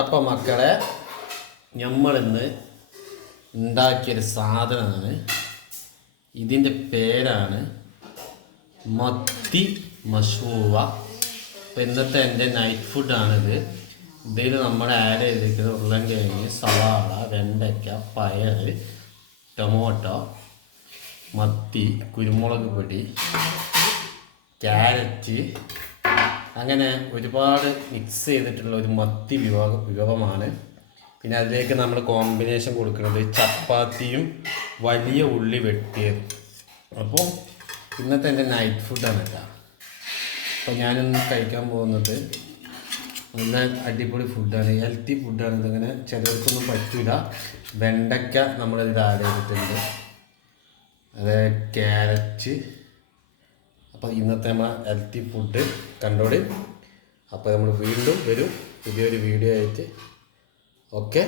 അപ്പോൾ മക്കളെ നമ്മളിന്ന് ഉണ്ടാക്കിയൊരു സാധനമാണ്. ഇതിൻ്റെ പേരാണ് മത്തി മഷൂവ. അപ്പോൾ ഇന്നത്തെ എൻ്റെ നൈറ്റ് ഫുഡാണിത്. ഇതിൽ നമ്മൾ ആഡ് ചെയ്തിരിക്കുന്നത് ഉരുളൻകിഴങ്ങ്, സവാള, വെണ്ടയ്ക്ക, പയർ, ടൊമാറ്റോ, മത്തി, കുരുമുളക് പൊടി, ക്യാരറ്റ്, അങ്ങനെ ഒരുപാട് മിക്സ് ചെയ്തിട്ടുള്ള ഒരു മത്തി വിഭവമാണ്. പിന്നെ അതിലേക്ക് നമ്മൾ കോമ്പിനേഷൻ കൊടുക്കുന്നത് ചപ്പാത്തിയും വലിയ ഉള്ളി വെട്ടിയത്. അപ്പോൾ ഇന്നത്തെ എൻ്റെ നൈറ്റ് ഫുഡാണ് കേട്ടോ. അപ്പോൾ ഞാനിന്ന് കഴിക്കാൻ പോകുന്നത് നല്ല അടിപൊളി ഫുഡാണ്, ഹെൽത്തി ഫുഡാണ്. ഇതിങ്ങനെ ചിലർക്കൊന്നും പറ്റില്ല. വെണ്ടയ്ക്ക നമ്മളിത് ആഡ് ചെയ്തിട്ടുണ്ട്, അത് ക്യാരറ്റ്. അപ്പോൾ ഇന്നത്തെ നമ്മൾ ഹെൽത്തി ഫുഡ് കണ്ടോളി. അപ്പോൾ നമ്മൾ വീണ്ടും വരും പുതിയൊരു വീഡിയോ ആയിട്ട്. ഓക്കെ.